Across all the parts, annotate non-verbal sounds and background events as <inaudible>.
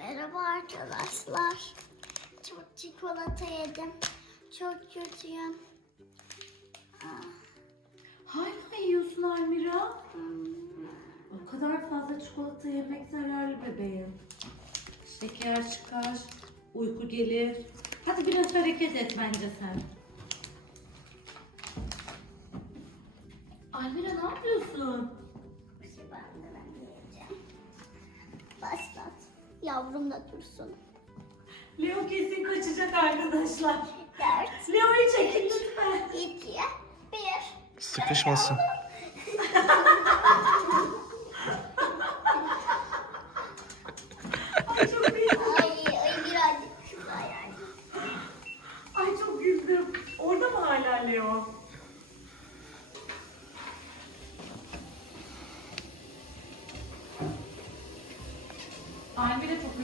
Merhaba arkadaşlar. Çok çikolata yedim. Çok kötüyüm. Ah, Hala yiyorsun Almira. O kadar fazla çikolata yemek zararlı bebeğim. Şeker çıkar, uyku gelir. Hadi biraz hareket et bence sen. Almira ne yapıyorsun? Yavrum da dursun. Leo kesin kaçacak arkadaşlar. Dört, Leo'yu çekin lütfen. iki, bir. Sıkışmasın. <laughs> Ay çok iyi. Ay, ay birazcık şurada yani. Ay çok güldüm. Orada mı hala Leo? Almira çok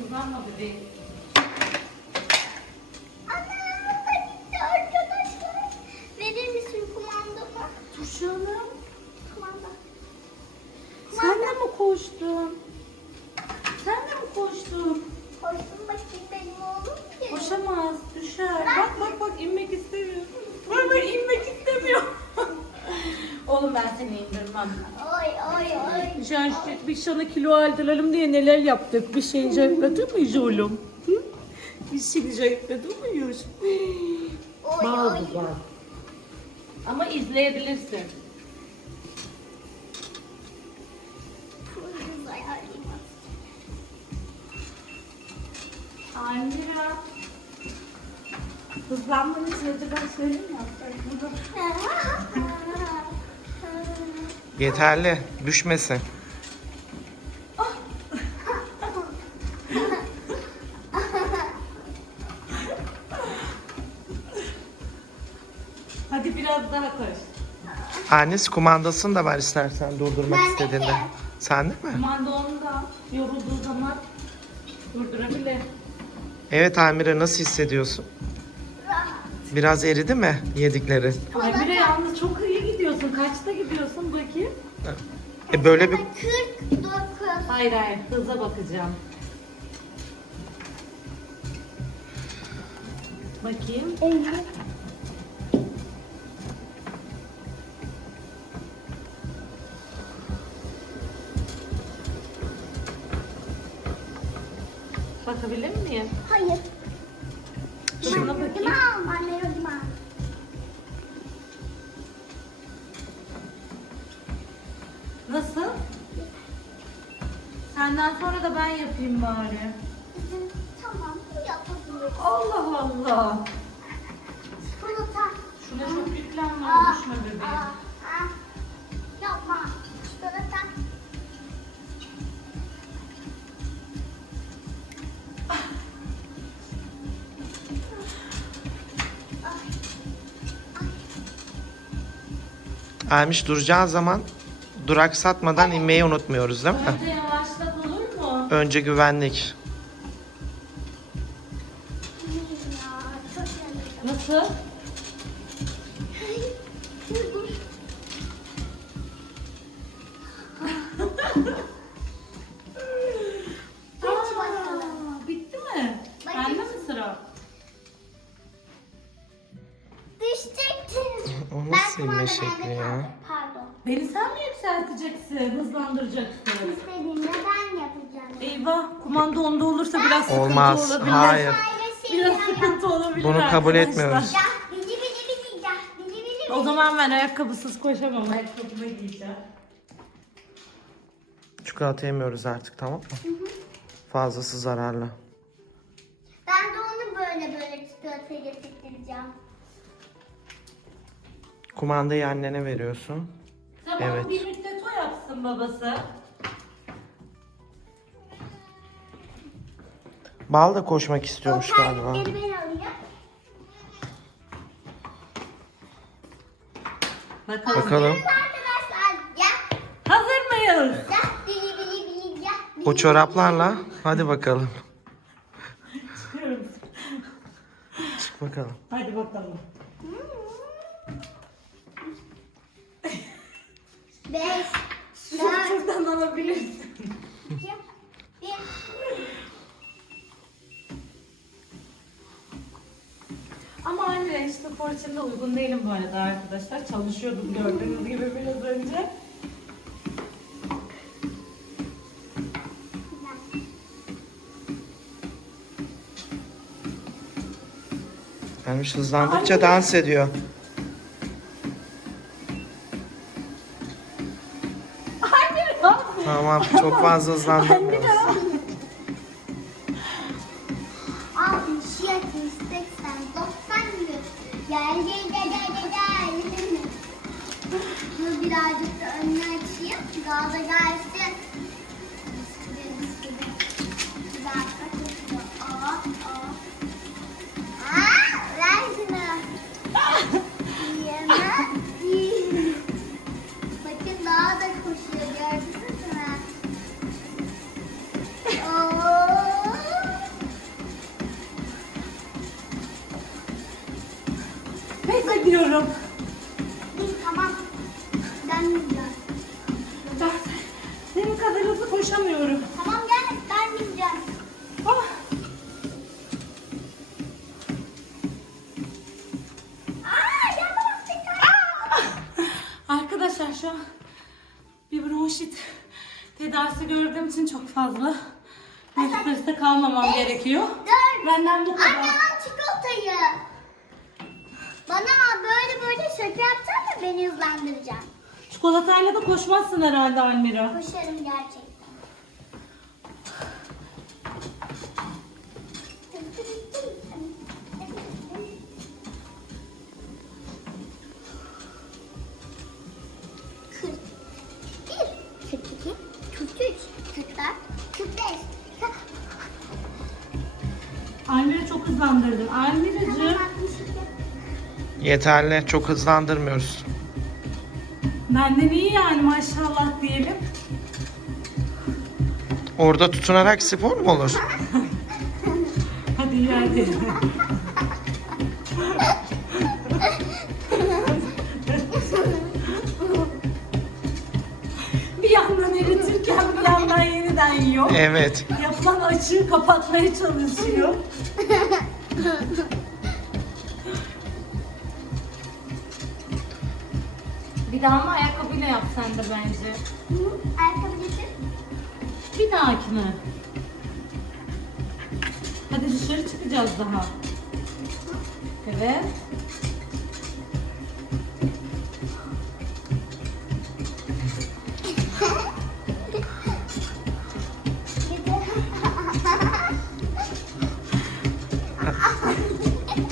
arkadaşlar. Verir misin kumandamı? Dur canım. Kumanda. Sen de mi koştun? Sen de mi koştun? Koştum bakayım benim oğlum ki. Koşamaz, düşer. Bak bak bak inmek istemiyor. Bak bak inmek istemiyor. Oğlum ben seni indirmem. Oy oy oy. Can bir sana kilo aldıralım diye neler yaptık. Bir şey zayıfladın mı oğlum? Hı? Bir şey zayıfladın mı Yunus? Oy Bal oy. bu bal. Ama izleyebilirsin. Almira. Hızlanmanın için acaba şöyle mi? <laughs> Burada <laughs> Yeterli. Düşmesin. Hadi biraz daha koş. Annesi kumandasını da var istersen durdurmak Bendeki. istediğinde. Sende mi? Kumanda onu da yorulduğu zaman durdurabilir. Evet Amire nasıl hissediyorsun? Biraz eridi mi yedikleri? Almira yalnız çok iyi gidiyorsun. Kaçta gidiyorsun bakayım? E böyle bir 49. Hayır hayır hıza bakacağım. Bakayım. 50. Bakabilir miyim? Hayır. Nasıl? Senden sonra da ben yapayım bari. Tamam yapabiliriz. Allah Allah. Çikolata. Şuna çok yüklenme Aa, düşme bebeğim. aa, aa. Yapma. Çikolata. Ermiş duracağı zaman duraksatmadan inmeyi unutmuyoruz değil mi? Önce yavaşlat olur mu? Önce güvenlik. Nasıl? Dur dur. Geç bakalım. Aa, bitti mi? Bende mi sıra? Düşecektin. <laughs> O Ben nasıl inme şekli ya? Beni sen mi yükselteceksin, hızlandıracaksın? İstediğimde ben yapacağım. Eyvah, kumanda onda olursa biraz sıkıntı Olmaz. olabilir. Hayır. Biraz sıkıntı olabilir Bunu kabul arkadaşlar. etmiyoruz. Ya bili bili bili ya bili bili O zaman ben ayakkabısız koşamam. Ayakkabımı giyeceğim. Çikolata yemiyoruz artık tamam mı? Fazlası zararlı. Ben de onu böyle böyle çikolataya getireceğim. Kumandayı annene veriyorsun. Tamam Evet. bir müddet o yapsın babası. Bal da koşmak istiyormuş o galiba. Bakalım. Bakalım. Hazır mıyız? O çoraplarla hadi bakalım. Çıkıyoruz. Çık bakalım. Hadi bakalım. beş, dört, Şuradan alabilirsin. iki, bir. Ama anne işte forçamda uygun değilim bu arada arkadaşlar. Çalışıyordum gördüğünüz gibi biraz önce. Ermiş hızlandıkça Ay. dans ediyor. Çok fazla hızlandırmıyoruz. Almira! 60, 70, 80, 90 gibi. Gel gel gel gel gel gel. <laughs> Dur birazcık da önünü açayım. Daha da gelsin. Pes ediyorum. Dur tamam. Ben bineceğim. Ben senin kadar hızlı koşamıyorum. Tamam gel ben bineceğim. Aa dikkat. Arkadaşlar şu an bir bronşit tedavisi gördüğüm için çok fazla nefeste kalmamam gerekiyor. Dur. Benden bu Anne kadar. al çikolatayı. Bana böyle böyle şaka yapsan da beni hızlandıracaksın. Çikolatayla da koşmazsın herhalde Almira. Koşarım gerçekten. Kırk bir, kırk iki, kırk üç, kırk dört, kırk beş. Almira çok hızlandırdın. Almiracığım Yeterli çok hızlandırmıyoruz. benden iyi yani maşallah diyelim. Orada tutunarak spor mu olur? <laughs> Hadi hadi. bir yandan eritirken bir yandan yeniden yiyor. Evet. Yapılan açığı kapatmaya çalışıyor. Bir daha mı ayakkabıyla yap sen de bence. Hı, Ayakkabı getir. Bir dahakine. Hadi dışarı çıkacağız daha. Evet.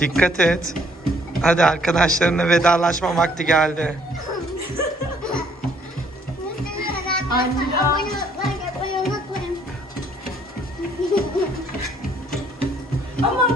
Dikkat et. Hadi arkadaşlarına vedalaşma vakti geldi. Anne. Abone olmayı unutmayın. Aman